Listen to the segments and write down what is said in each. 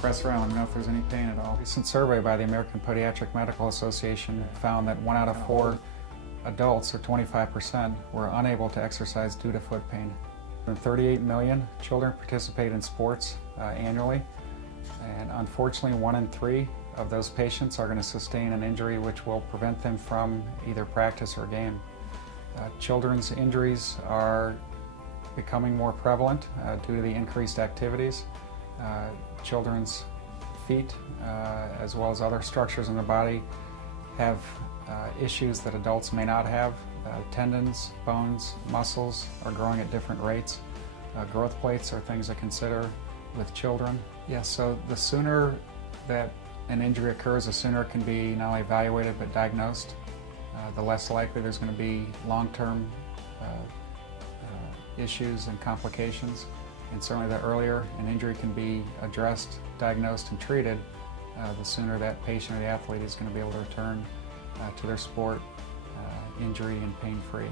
press around, let me know if there's any pain at all. A recent survey by the American Pediatric Medical Association found that 1 out of 4 adults, or 25%, were unable to exercise due to foot pain. 38 million children participate in sports annually, and unfortunately 1 in 3 of those patients are going to sustain an injury which will prevent them from either practice or game. Children's injuries are becoming more prevalent due to the increased activities. Children's feet, as well as other structures in the body, have issues that adults may not have. Tendons, bones, muscles are growing at different rates. Growth plates are things to consider with children. Yeah, so the sooner that an injury occurs, the sooner it can be not only evaluated but diagnosed. The less likely there's going to be long-term issues and complications. And certainly the earlier an injury can be addressed, diagnosed, and treated, the sooner that patient or the athlete is going to be able to return to their sport injury and pain-free.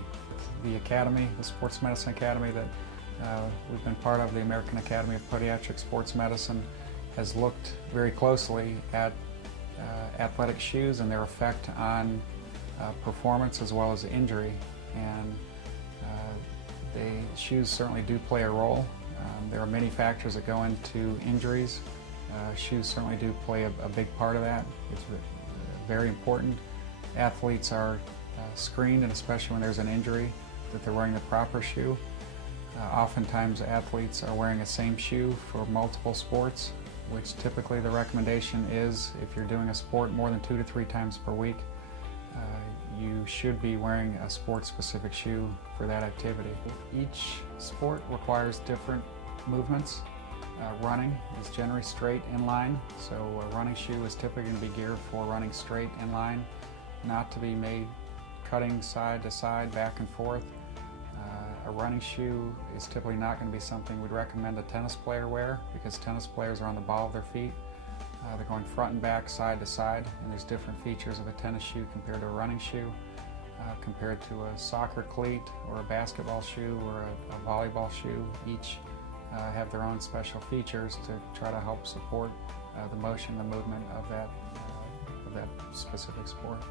The Academy, the Sports Medicine Academy that we've been part of, the American Academy of Pediatric Sports Medicine, has looked very closely at athletic shoes and their effect on performance as well as injury. And the shoes certainly do play a role. There are many factors that go into injuries. Shoes certainly do play a big part of that. It's very important. Athletes are screened, and especially when there's an injury, that they're wearing the proper shoe. Oftentimes athletes are wearing the same shoe for multiple sports, which typically the recommendation is, if you're doing a sport more than 2 to 3 times per week, you should be wearing a sport-specific shoe for that activity. Each sport requires different movements. Running is generally straight in line, so a running shoe is typically going to be geared for running straight in line, not to be made cutting side to side, back and forth. A running shoe is typically not going to be something we'd recommend a tennis player wear, because tennis players are on the ball of their feet. They're going front and back, side to side, and there's different features of a tennis shoe compared to a running shoe, compared to a soccer cleat or a basketball shoe or a volleyball shoe. Each have their own special features to try to help support the motion, the movement of that specific sport.